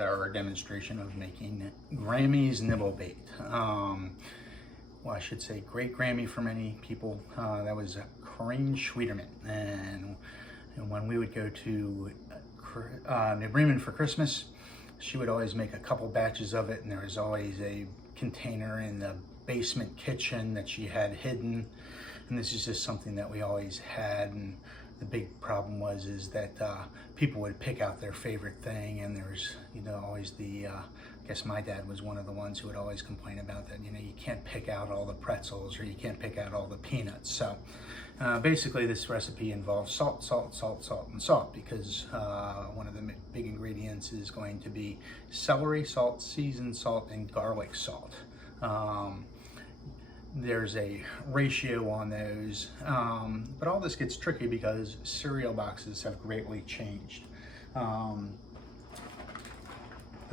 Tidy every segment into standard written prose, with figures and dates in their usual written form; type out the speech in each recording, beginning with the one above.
our demonstration of making Grammy's Nibble Bait. Well, I should say great Grammy for many people. That was Corrine Schweiterman. And when we would go to Nibble for Christmas, she would always make a couple batches of it, and there was always a container in the basement kitchen that she had hidden. And this is just something that we always had. And the big problem is that people would pick out their favorite thing, and there's, always the, I guess my dad was one of the ones who would always complain about that, you can't pick out all the pretzels, or you can't pick out all the peanuts. So basically this recipe involves salt, salt, salt, salt, and salt, because one of the big ingredients is going to be celery salt, seasoned salt, and garlic salt. There's a ratio on those, but all this gets tricky because cereal boxes have greatly changed. The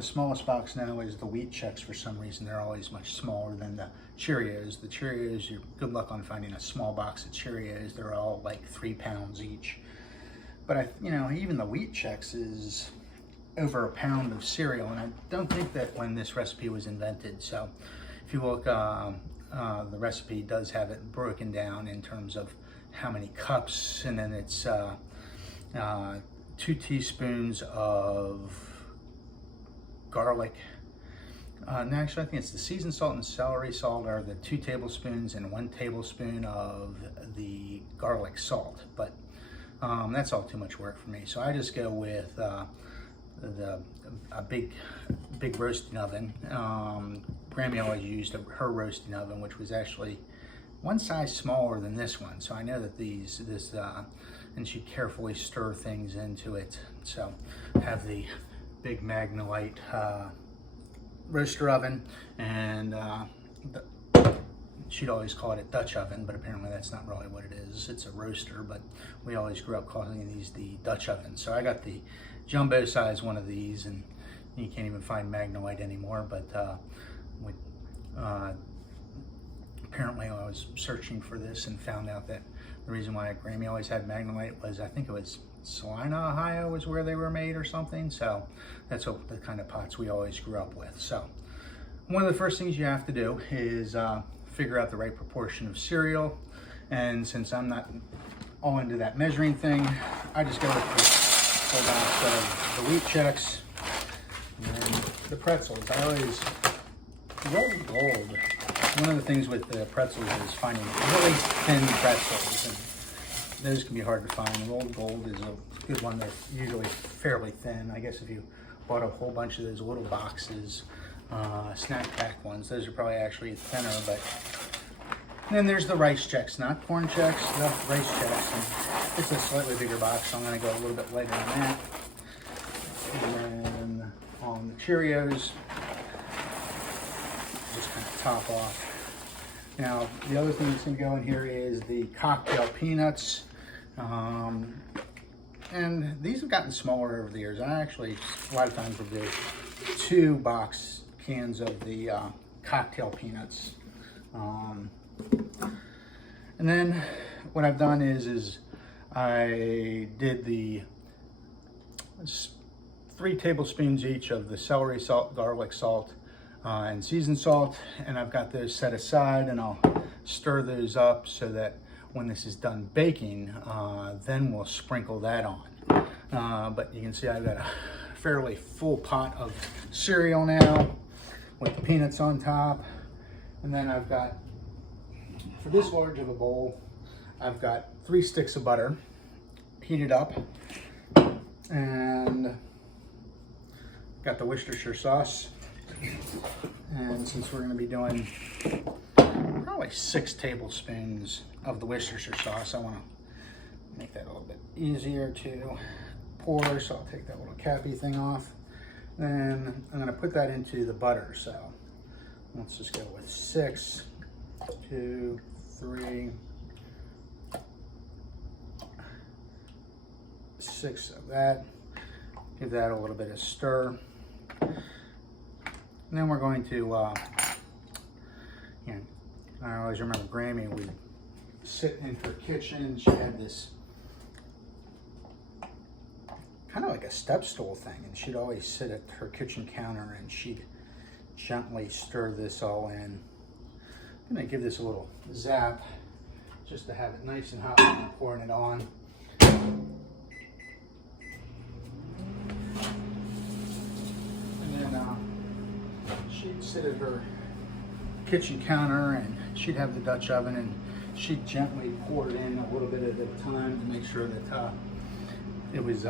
smallest box now is the wheat Chex. For some reason, they're always much smaller than the Cheerios. The Cheerios, you're good luck on finding a small box of Cheerios. They're all like 3 pounds each. But even the wheat Chex is over a pound of cereal, and I don't think that when this recipe was invented. So if you look, the recipe does have it broken down in terms of how many cups, and then it's 2 teaspoons of garlic. No, actually, I think it's the seasoned salt and celery salt are the 2 tablespoons, and 1 tablespoon of the garlic salt. But that's all too much work for me, so I just go with a big roasting oven. Grammy always used her roasting oven, which was actually one size smaller than this one. So I know that and she carefully stir things into it. So have the big Magnolite roaster oven, and she'd always call it a Dutch oven, but apparently that's not really what it is. It's a roaster, but we always grew up calling these the Dutch ovens. So I got the jumbo size one of these, and you can't even find Magnolite anymore, but apparently I was searching for this and found out that the reason why Grammy always had Magnolite was, I think it was Salina, Ohio was where they were made or something. So that's what the kind of pots we always grew up with. So one of the first things you have to do is figure out the right proportion of cereal. And since I'm not all into that measuring thing, I just go with this whole box of the wheat Chex and the pretzels. I always rolled gold. One of the things with the pretzels is finding really thin pretzels, and those can be hard to find. Rolled gold is a good one. They're usually fairly thin. I guess if you bought a whole bunch of those little boxes, snack pack ones, those are probably actually thinner. But and then there's the rice Chex, not corn Chex, the rice Chex. And it's a slightly bigger box, so I'm going to go a little bit lighter on that. And then on the Cheerios, just kind of top off. Now, the other thing that's going to go in here is the cocktail peanuts. And these have gotten smaller over the years. I actually, a lot of times, will do 2 box cans of the cocktail peanuts. And then what I've done is I did the 3 tablespoons each of the celery salt, garlic salt, and seasoned salt, and I've got those set aside, and I'll stir those up so that when this is done baking, then we'll sprinkle that on. But you can see I've got a fairly full pot of cereal now with the peanuts on top, and then I've got, for this large of a bowl, I've got 3 sticks of butter heated up, and got the Worcestershire sauce. And since we're going to be doing probably 6 tablespoons of the Worcestershire sauce, I want to make that a little bit easier to pour, so I'll take that little cappy thing off. Then I'm going to put that into the butter, so let's just go with 6, 2, 3, 6 of that. Give that a little bit of stir. And then we're going to, I always remember Grammy would sit in her kitchen. She had this kind of like a step stool thing, and she'd always sit at her kitchen counter and she'd gently stir this all in. I'm gonna give this a little zap just to have it nice and hot when I'm pouring it on. And then she'd sit at her kitchen counter and she'd have the Dutch oven, and she'd gently pour it in a little bit at a time to make sure that it was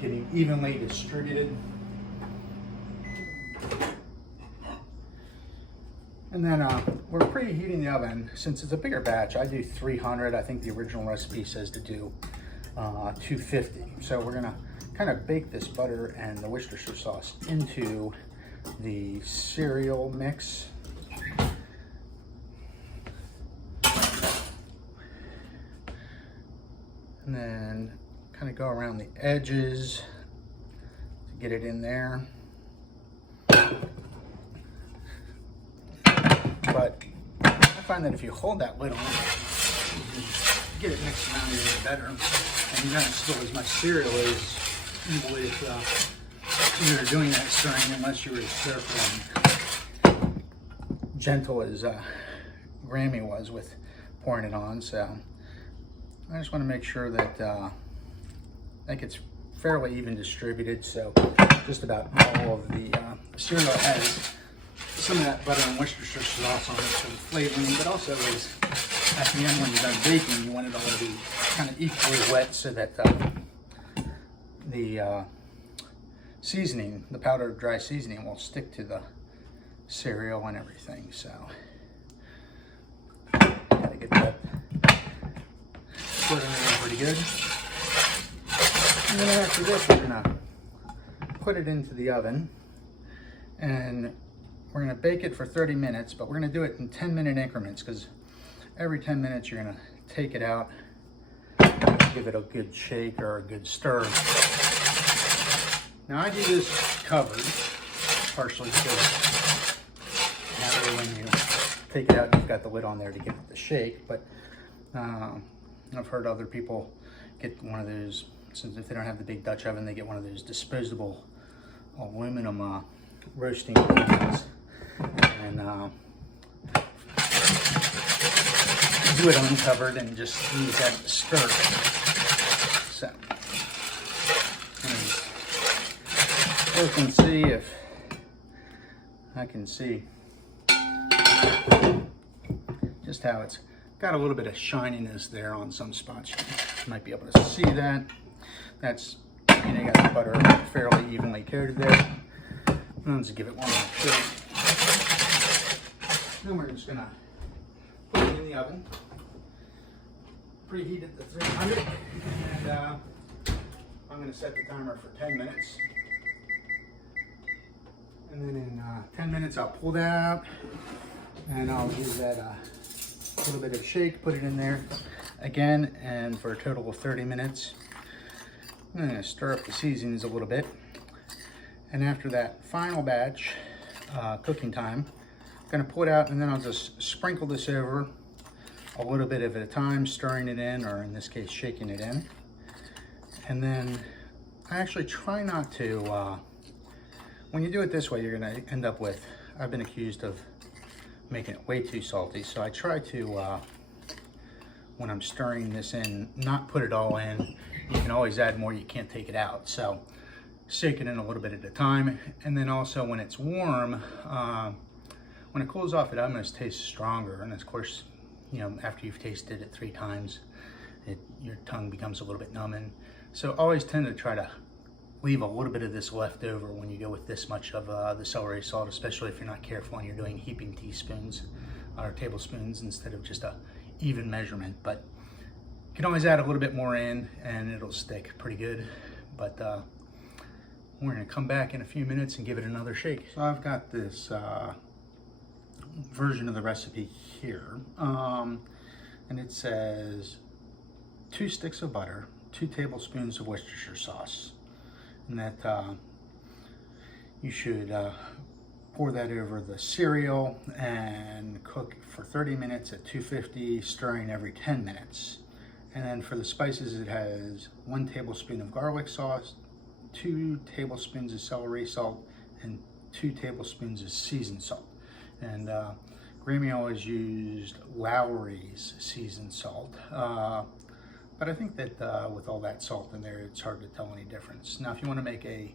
getting evenly distributed. And then we're preheating the oven. Since it's a bigger batch, I do 300. I think the original recipe says to do 250. So we're gonna kind of bake this butter and the Worcestershire sauce into the cereal mix. And then kind of go around the edges to get it in there. But I find that if you hold that lid on, you can get it mixed around a little bit better, and you're gonna spill as much cereal as you would if you were doing that stirring, unless you were as careful and gentle as Grammy was with pouring it on. So I just want to make sure that that gets fairly even distributed. So just about all of the cereal has some of that butter and Worcestershire sauce on it for the flavoring, but also is at the end when you're done baking, you want it all to be kind of equally wet so that the seasoning, the powdered dry seasoning, will stick to the cereal and everything. So gotta get that put in there pretty good. And then after this, we're gonna put it into the oven, and we're gonna bake it for 30 minutes, but we're gonna do it in 10-minute increments, because every 10 minutes you're gonna take it out, give it a good shake or a good stir. Now I do this covered, partially because that way when you take it out, you've got the lid on there to give it the shake. But I've heard other people get one of those, since if they don't have the big Dutch oven, they get one of those disposable aluminum roasting pans, and do it uncovered and just use that to stir. So you can see, if I can see just how it's got a little bit of shininess there on some spots. You might be able to see that. That's, you know, you got the butter fairly evenly coated there. Let's give it one more shake. Then we're just gonna put it in the oven, preheat it to 300, and I'm gonna set the timer for 10 minutes. And then in 10 minutes, I'll pull that out, and I'll give that a little bit of shake, put it in there again, and for a total of 30 minutes. I'm gonna stir up the seasonings a little bit. And after that final batch, cooking time, I'm gonna pull it out, and then I'll just sprinkle this over a little bit at a time, stirring it in, or in this case, shaking it in. And then I actually try not to, when you do it this way, you're gonna end up with, I've been accused of making it way too salty. So I try to, when I'm stirring this in, not put it all in. You can always add more, you can't take it out. So shake it in a little bit at a time. And then also when it's warm, when it cools off, it almost tastes stronger. And of course, you know, after you've tasted it 3 times, your tongue becomes a little bit numb. And so always tend to try to leave a little bit of this left over when you go with this much of the celery salt, especially if you're not careful and you're doing heaping teaspoons or tablespoons instead of just a even measurement. But you can always add a little bit more in and it'll stick pretty good. But we're gonna come back in a few minutes and give it another shake. So I've got this version of the recipe here, and it says 2 sticks of butter, 2 tablespoons of Worcestershire sauce, and that you should pour that over the cereal and cook for 30 minutes at 250, stirring every 10 minutes. And then for the spices, it has 1 tablespoon of garlic sauce, 2 tablespoons of celery salt and 2 tablespoons of seasoned salt. And Grammy always used Lowry's seasoned salt, but I think that with all that salt in there, it's hard to tell any difference. Now, if you want to make a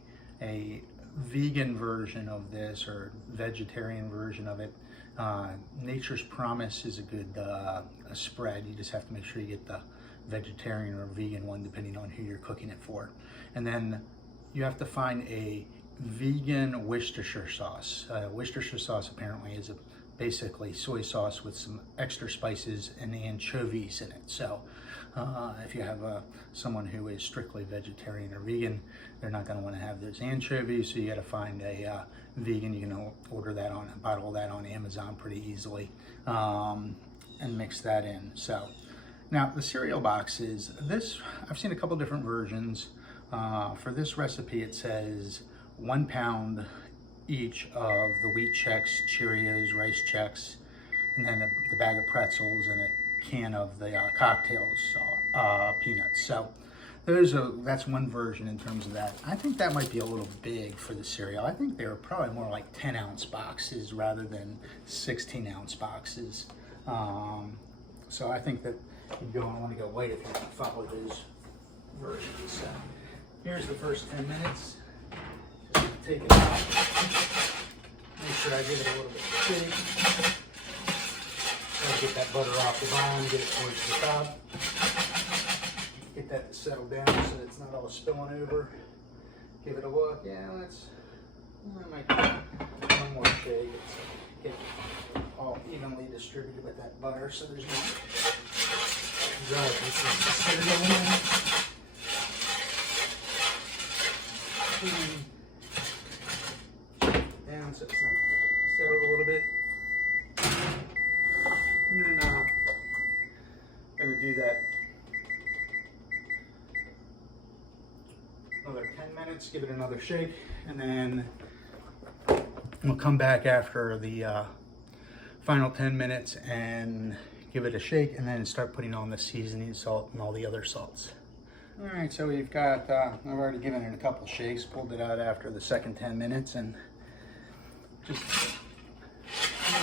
vegan version of this or vegetarian version of it, Nature's Promise is a good spread. You just have to make sure you get the vegetarian or vegan one depending on who you're cooking it for. And then you have to find a vegan Worcestershire sauce. Worcestershire sauce apparently is basically soy sauce with some extra spices and anchovies in it. So if you have someone who is strictly vegetarian or vegan, they're not going to want to have those anchovies, so you got to find a vegan. You can order that on, bottle that on Amazon pretty easily, and mix that in. So now the cereal boxes, this, I've seen a couple different versions. For this recipe, it says 1 pound each of the wheat Chex, Cheerios, rice Chex, and then the bag of pretzels and a can of the cocktails peanuts. So that's one version in terms of that. I think that might be a little big for the cereal. I think they were probably more like 10-ounce boxes rather than 16-ounce boxes. So I think that you don't want to go light if you want to follow those versions. So here's the first 10 minutes. Just take it out. Make sure I give it a little bit of shake. Try to get that butter off the bottom, get it towards the top. Get that to settle down so it's not all spilling over. Give it a look. Yeah, I might do one more shake. Get it all evenly distributed with that butter so there's no dry pieces of cereal in there. Down so it's settled a little bit. And then I'm going to do that another 10 minutes, give it another shake, and then we'll come back after the final 10 minutes and give it a shake, and then start putting on the seasoning salt and all the other salts. All right, so we've got, I've already given it a couple shakes, pulled it out after the second 10 minutes, and just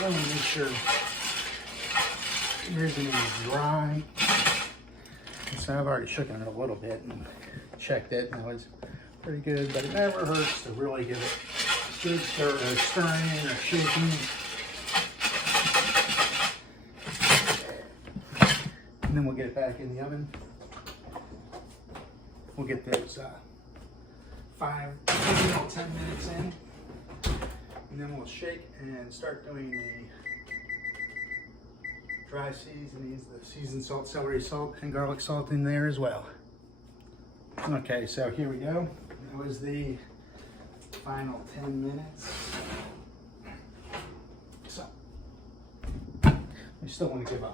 let me make sure it isn't even dry. So I've already shaken it a little bit and checked it, and it was pretty good, but it never hurts to really give it good stirring or shaking. And then we'll get it back in the oven. We'll get those 10 minutes in, and then we'll shake and start doing the dry seasonings, the seasoned salt, celery salt, and garlic salt in there as well. Okay, so here we go. That was the final 10 minutes. So, we still want to give a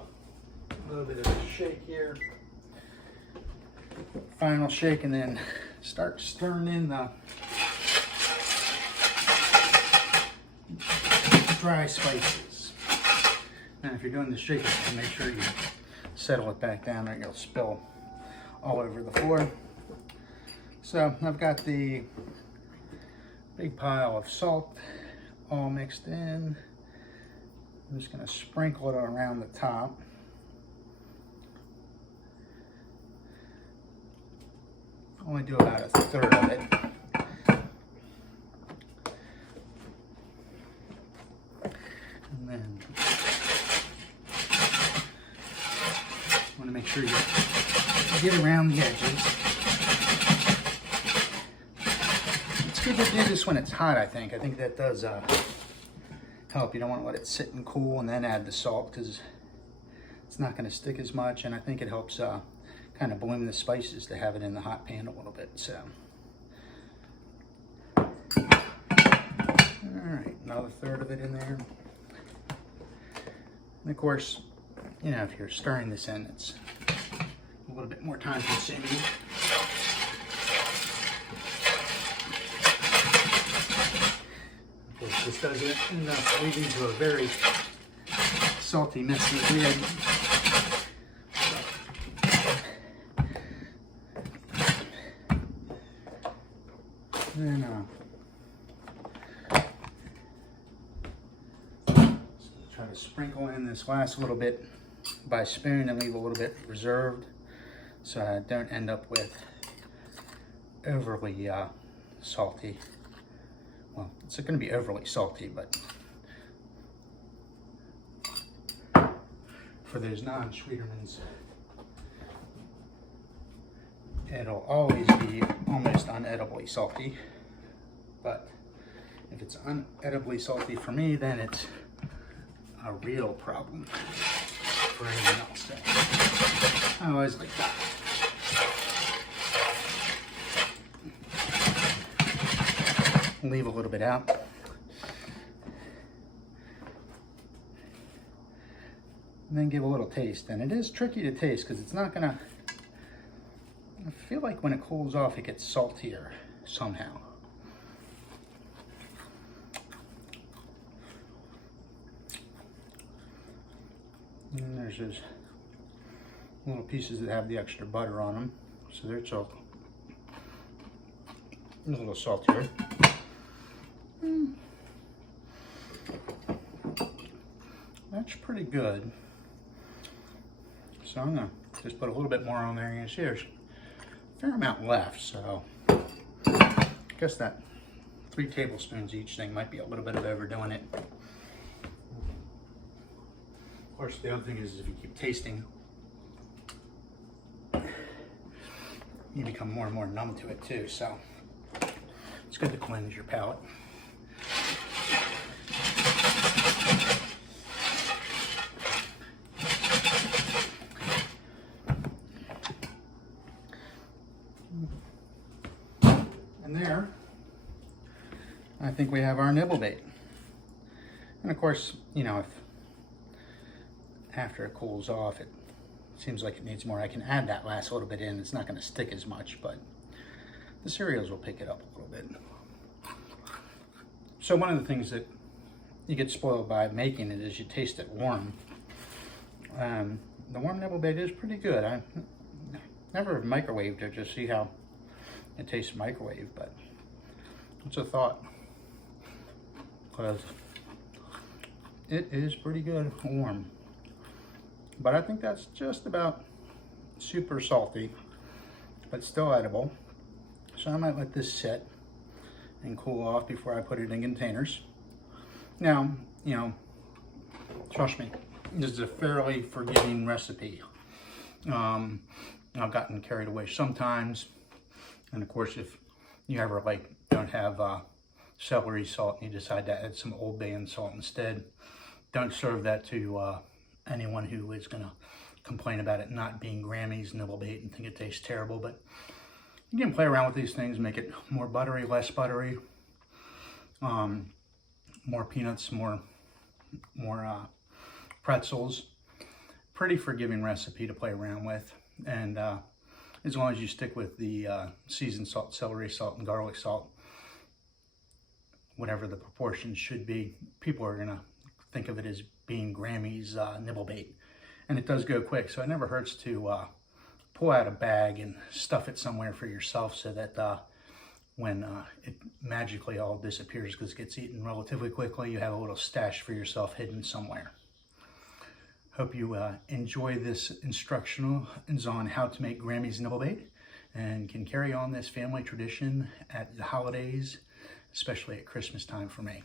little bit of a shake here. Final shake, and then start stirring in the dry spices. Now, if you're doing the shake, make sure you settle it back down or you'll spill all over the floor. So I've got the big pile of salt all mixed in. I'm just going to sprinkle it around the top. Only do about a third of it. And then want to make sure you get around the edges. It's good to do this when it's hot, I think. I think that does help. You don't want to let it sit and cool and then add the salt, because it's not going to stick as much, and I think it helps kind of bloom the spices to have it in the hot pan a little bit. So, all right, another third of it in there. And of course, you know, if you're stirring this in, it's a little bit more time consuming. Of course, this doesn't end up leading to a very salty, messy lid. Try to sprinkle in this last little bit by spoon and leave a little bit reserved so I don't end up with overly salty. Well, it's going to be overly salty, but for those non-Schweitermans, it'll always be almost unedibly salty. But if it's unedibly salty for me, then it's a real problem for anyone else. So I always like that. Leave a little bit out. And then give a little taste. And it is tricky to taste because it's not gonna, I feel like when it cools off, it gets saltier somehow. And there's those little pieces that have the extra butter on them. So they're a little saltier. That's pretty good. So I'm gonna just put a little bit more on there. You can see there's a fair amount left, so I guess that 3 tablespoons each thing might be a little bit of overdoing it. Of course, the other thing is if you keep tasting, you become more and more numb to it too, so it's good to cleanse your palate. And there, I think we have our Nibble Bait. And of course, you know, if after it cools off, it seems like it needs more, I can add that last little bit in. It's not going to stick as much, but the cereals will pick it up a little bit. So one of the things that you get spoiled by making it is you taste it warm. The warm Nibble Bait is pretty good. I never microwaved it, just see how it tastes microwave, but it's a thought, because it is pretty good warm. But I think that's just about super salty, but still edible. So I might let this sit and cool off before I put it in containers. Now, you know, trust me, this is a fairly forgiving recipe. I've gotten carried away sometimes. And of course, if you ever don't have celery salt and you decide to add some Old Bay salt instead, don't serve that to anyone who is going to complain about it not being Grammy's Nibble Bait and think it tastes terrible. But you can play around with these things, make it more buttery, less buttery, more peanuts, more pretzels. Pretty forgiving recipe to play around with. And as long as you stick with the seasoned salt, celery salt, and garlic salt, whatever the proportions should be, people are gonna think of it as being Grammy's Nibble Bait. And it does go quick, so it never hurts to pull out a bag and stuff it somewhere for yourself so that when it magically all disappears because it gets eaten relatively quickly, you have a little stash for yourself hidden somewhere. Hope you enjoy this instructional on how to make Grammy's Nibble Bait and can carry on this family tradition at the holidays, especially at Christmas time for me.